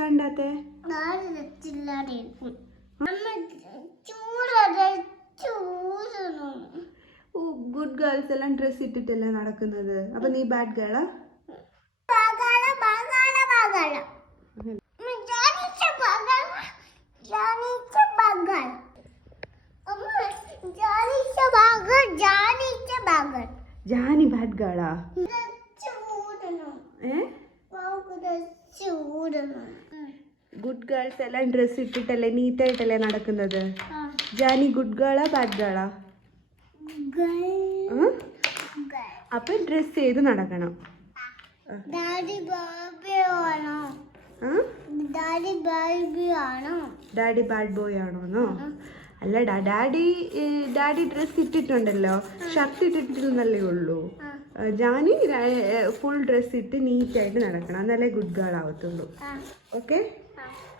വേണ്ടാത്തെ? ഓ, good girls എല്ലാം dress ഇട്ടിട്ടല്ലേ നടക്കുന്നത്. അപ്പൊ നീ ബാഡ് ഗേളാ? ജാനി ബാഡ് ഗേളാ? ഗുഡ് ഗേൾസ് എല്ലാം ഡ്രസ് ഇട്ടിട്ടല്ലേ നീറ്റായിട്ടല്ലേ നടക്കുന്നത്. ജാനി ഗുഡ് ഗേളാ ബാഡ് ഗേളാ? അപ്പൊ ഡ്രസ് ചെയ്ത് നടക്കണം. ഡാഡി ബാഡ് ബോയ് ആണോന്നോ? അല്ലടാ, ഡാഡി ഡ്രസ് ഇട്ടിട്ടുണ്ടല്ലോ, ഷർട്ട് ഇട്ടിട്ടില്ലെന്നല്ലേ ഉള്ളൂ. ജാനി ഫുൾ ഡ്രസ് ഇട്ട് നീറ്റായിട്ട് നടക്കണം, എന്നാലേ ഗുഡ് ഗേൾ ആവത്തുള്ളൂ. ഓക്കെ.